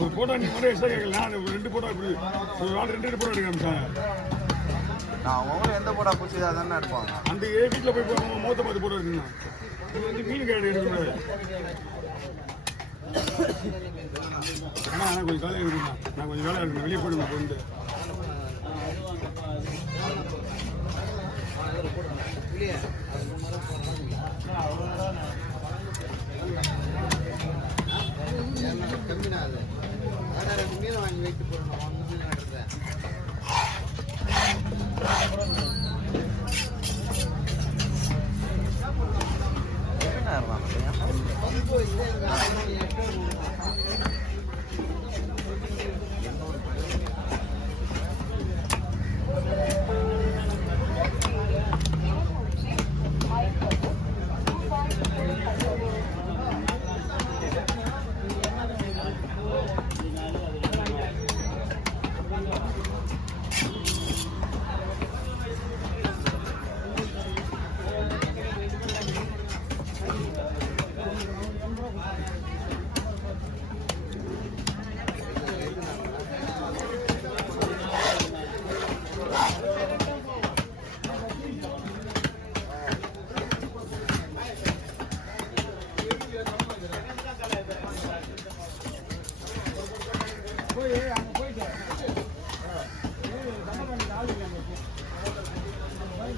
ஒரு போட்டோ நீ மட்டும் எக்ஸ்ட்ரா கேட்கல. நான் 2 போட்டோ இப்படி ஒரு நாள் 2 போட்டோ எடுக்க ஆரம்பிச்சாங்க. நான் அவங்களும் எந்த போட்டோ பிடிச்சதா தானே எடுப்பாங்க. அந்த வீட்டில் போய் போவாங்க மூத்த பார்த்து போட்டோ எடுக்கணும். இது வந்து மீன் கேடு எடுக்கக்கூடாது. ஆனால் நான் கொஞ்சம் வேலையாக இருக்குண்ணா. நான் கொஞ்சம் வேலையாக இருக்கணும். வெளியே போயிடுவேன் போயிட்டு. மீன்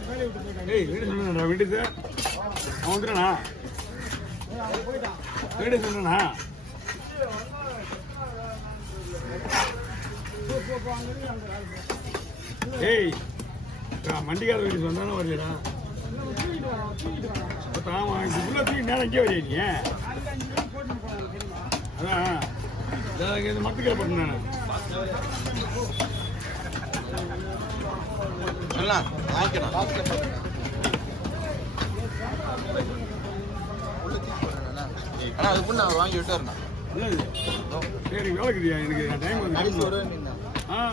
வாங்கி வைத்து போடணும். ஏய் வீடு சொன்னா வீட்டுக்கு அவன் வந்துடுறா. வீடு சொன்னா ஏய் மண்டிக்கார வீட்டுக்கு சொன்னாலும் வரலடா. ஆமாம் இதுக்குள்ள தூக்கி நேரம் எங்கேயே வரையா நீ? அதான் இங்கே மரத்துக்கே போட்டேன் நான். ஆனா அதுக்கு நான் வாங்கி விட்டுறேன். சரி வேலைக்குதியா எனக்கு டைம் வந்து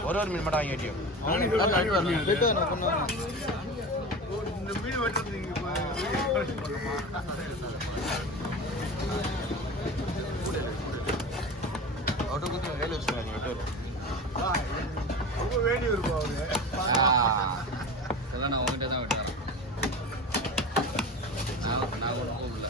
ஒரு மீன் மட்டும் வாங்கி வெட்டியும். இந்த மீன் வெட்டுறது நீங்க கையில் வச்சுருக்காங்க வெட்டுறது. ரொம்ப வேண்டி இருக்கும் அவங்க. நான் உங்ககிட்ட தான் வெட்டுறேன். நான் ஒரு போகல.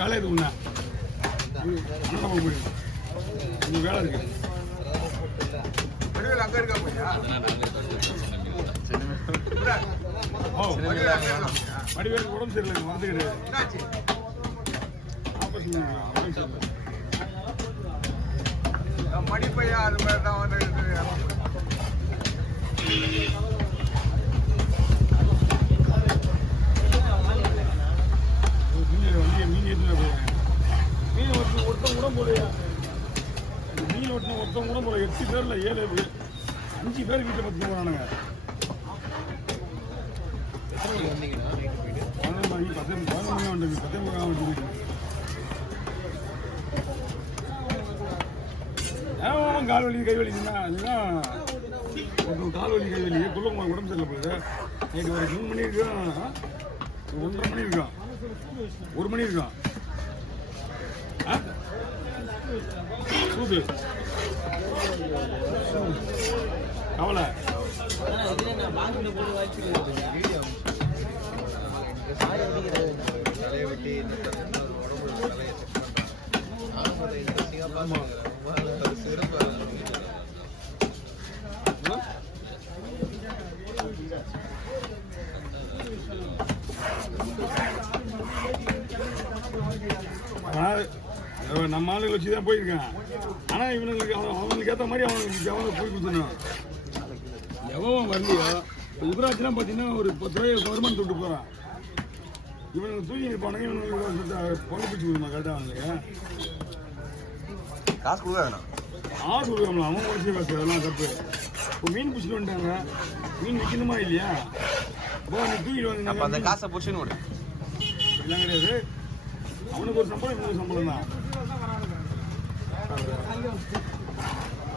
வேலை இருக்குண்ணா. வேலை இருக்கு. அங்க இருக்கா வடிவேலுக்கு உடம்பு சரியில்லை வந்துக்கிட்டு ஆபரேஷன் மடிப்பையா அது மாதிரி தான் வந்து மீன் ஒருத்தன் கூட போலையா? மீன் ஒருத்தன் கூட போல 8 பேர்ல 7 பேர் 5 பேர் வீட்டில் பத்து போறானுங்க. 11 மணி 10 மணி 10 கால் வலி கை வலிக்குன்னா அதுதான் ஒருத்தன் கால் வலி கை வலி குள்ளமா உடம்பு சரியில்லை போகுது. நைட்டு ஒரு 3 மணி இருக்கான், 1:30 மணி இருக்கான், 1 மணி இருக்கான். சூது கவலை நம்ம ஆளுங்களை வச்சு தான் போயிருக்கேன். ஆனால் இவனுங்களுக்கு அவனுக்கு ஏற்ற மாதிரி அவனுக்கு போய் கொடுத்துடணும். எவன் வரலையோ யுவராஜ்லாம் பார்த்தீங்கன்னா ஒரு 10 ரூபாய் கவர்மெண்ட் விட்டு போகிறான். இவனுக்கு தூக்கி இருப்பானுங்க. இவனுக்கு பொண்ணு பிடிச்சி கொடுமா கரெக்டாக அவனுக்கு காசு கொடுக்க வேணாம். காசு கொடுக்கணும். அவன் முடிச்சு காசு அதெல்லாம் தப்பு. இப்போ மீன் பிடிச்சிட்டு வந்துட்டாங்க, மீன் விற்கணுமா இல்லையா? இப்போ நீ தூக்கிட்டு அப்ப அந்த வந்து காசை புடிச்சுன்னு விடு. எல்லாம் கிடையாது. அவனுக்கு ஒரு சம்பளம், இவனுக்கு சம்பளம் தான்.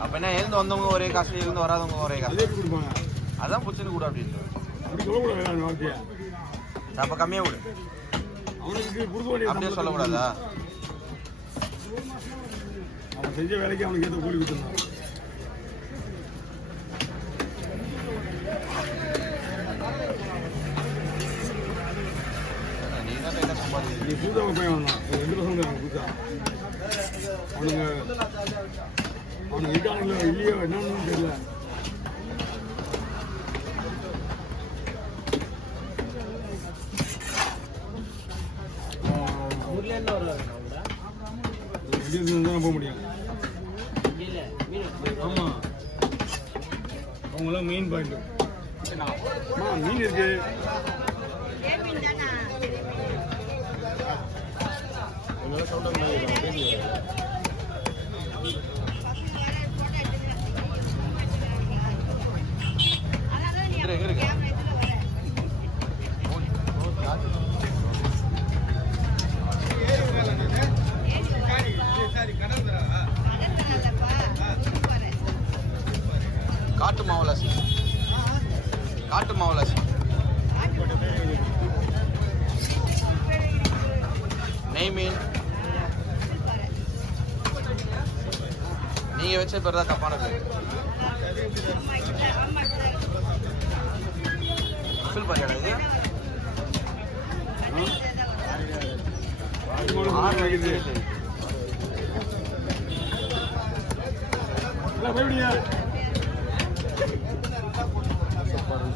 அப்ப என்ன எழுந்து வந்தவங்க ஒரே காசு, எழுந்து வராதவங்க ஒரே காசு. அதே எப்படி கொடுப்பாங்க? அதான் புடிச்சுன்னு கூட அப்படின்ட்டு. அப்படி சொல்லக்கூடாது அந்த வார்த்தையை. அப்ப கம்மியா விடு. அவனுக்கு கொடுக்க வேண்டிய அப்படியே சம்பளத்தை சொல்லக்கூடாதா? அவன் செஞ்ச வேலைக்கு அவனுக்கு ஏற்ற கூலி கொடுத்துருந்தான். நீ தான் என்ன சம்பாதிக்க. நீ பூஜாவை பையன் வந்தான், ஒரு 2 வருஷம் தான் பூஜா. அவனுக்கு இருக்கானுங்களோ இல்லையோ என்னன்னு தெரியல. தான் போக முடியும். ஆமா, அவங்களாம் மெயின் பாயிண்ட். மீன் இருக்கு. எங்க இருக்கு? காட்டு மாவலாசி, காட்டு மாவலாசி. நெய் மீன். நீங்க வச்ச பேர் தான் தப்பான பேர். ஃபுல் பாரியாடா இது?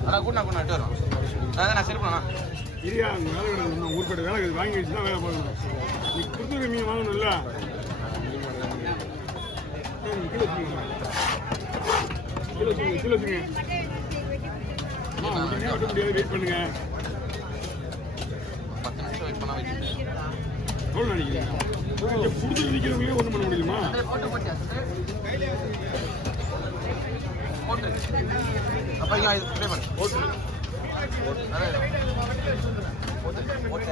அண்ணா கூட நான் நட்டு வரோம். நான் சரிப்பண்ணா இல்லையா? அந்த வேலை கிடக்கு, ஊர்பட்ட வேலை கிடக்கு, வாங்கி வச்சு தான் வேலை பார்க்கணும். நீ கொடுத்துருக்க மீன் வாங்கணும்ல. கிலோ வச்சுங்க, கிலோ வச்சுங்க. உடனே வெட்ட முடியாது, வெயிட் பண்ணுங்க. 10 நிமிஷம் வெயிட் பண்ணா வச்சுட்டு. எவ்வளோ நினைக்கிறீங்க? கொடுத்து நிற்கிறவங்களே ஒன்றும் பண்ண முடியுமா? போட்டு அப்போ இங்கே இது ப்ளே பண்ணு. போட்டு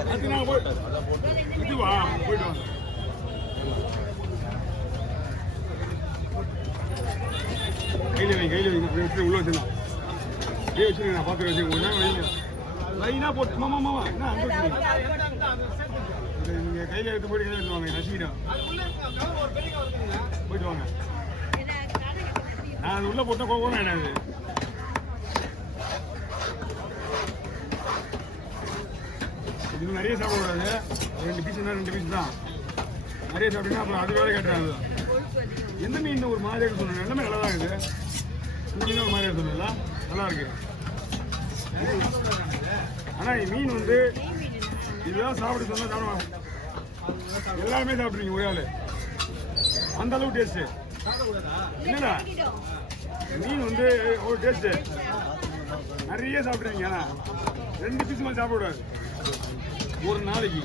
அது நான் இது வா, போயிட்டு வாங்க. கையில் வைங்க, அப்படியே உள்ள வச்சுருந்தோம். அப்படியே வச்சுருங்க, நான் பார்த்து வச்சுருங்க. கொஞ்ச நேரம் வைங்க. லைனாக போட்டு மாமா என்ன அங்கே வச்சுருங்க. நீங்கள் கையில் எடுத்து போயிட்டு கையில் எடுத்து வாங்க, நசிக்கிட்டோம். போயிட்டு வாங்க. நான் அது உள்ளே போட்டால் கோவம் என்னது? இது நிறைய சாப்பிடக்கூடாது. 2 பீஸ்னா 2 பீஸ் தான். நிறைய சாப்பிட்டீங்கன்னா அப்புறம் அது வேலை கட்டுறாங்க. எந்த மீன் ஒரு மாதிரியாக சொன்னேன், எல்லாமே நல்லா தான் இருக்குது. மீன் ஒரு மாதிரியாக சொன்னல, நல்லா இருக்கு. ஆனால் மீன் வந்து இதுதான் சாப்பிட சொன்னால் சாப்பிடுவாங்க. எல்லாருமே சாப்பிட்றீங்க ஒரே ஆள், அந்த அளவு டேஸ்ட்டு. என்னடா மீன் வந்து ஒரு டேஸ்ட்டு நிறைய சாப்பிட்றீங்க. ஆனால் 2 பீஸ் மேலே சாப்பிடக்கூடாது ஒரு நாளைக்கு.